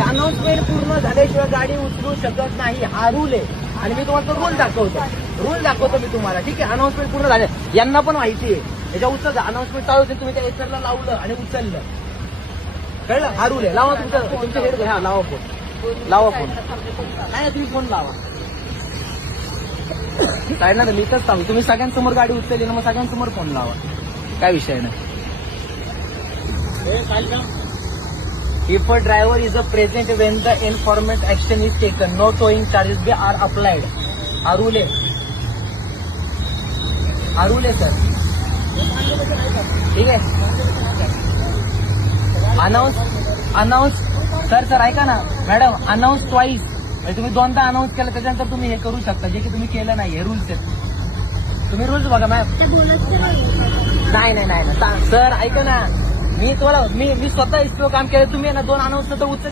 Announcement पूर्ण झाल्याशिवाय गाडी उचलू शकत नाही, हा रूल आहे. आणि मी तुम्हाला रूल दाखवतो मी तुम्हाला. ठीक आहे, अनाउन्समेंट पूर्ण झाले, यांना पण माहिती आहे. याच्या उचल अनाउन्समेंट चालू असेल, तुम्ही त्या एसरला लावलं आणि उचललं, कळलं? हा रूल आहे. लावा तुमच्या हेड, हा लावा फोन, नाही तुम्ही फोन लावा. काय ना मी तर सांगू, तुम्ही सगळ्यांसमोर गाडी उचलली ना, मग सगळ्यांसमोर फोन लावा, काय विषय नाही. If a driver is present when the enforcement action is taken, no towing charges are applied. हा रूल आहे सर. ठीक आहे. अनाऊन्स सर ऐका ना मॅडम, अनाऊन्स ट्वाईस म्हणजे तुम्ही दोनदा अनाऊन्स केलं, त्याच्यानंतर तुम्ही हे करू शकता, जे की तुम्ही केलं नाही. हे रूल्स आहेत, तुम्ही रूल्स बघा मॅम. नाही सर ऐका ना, मी स्वतः इतकं काम केलं, तुम्ही ना 2 अनाऊन्स तर उचल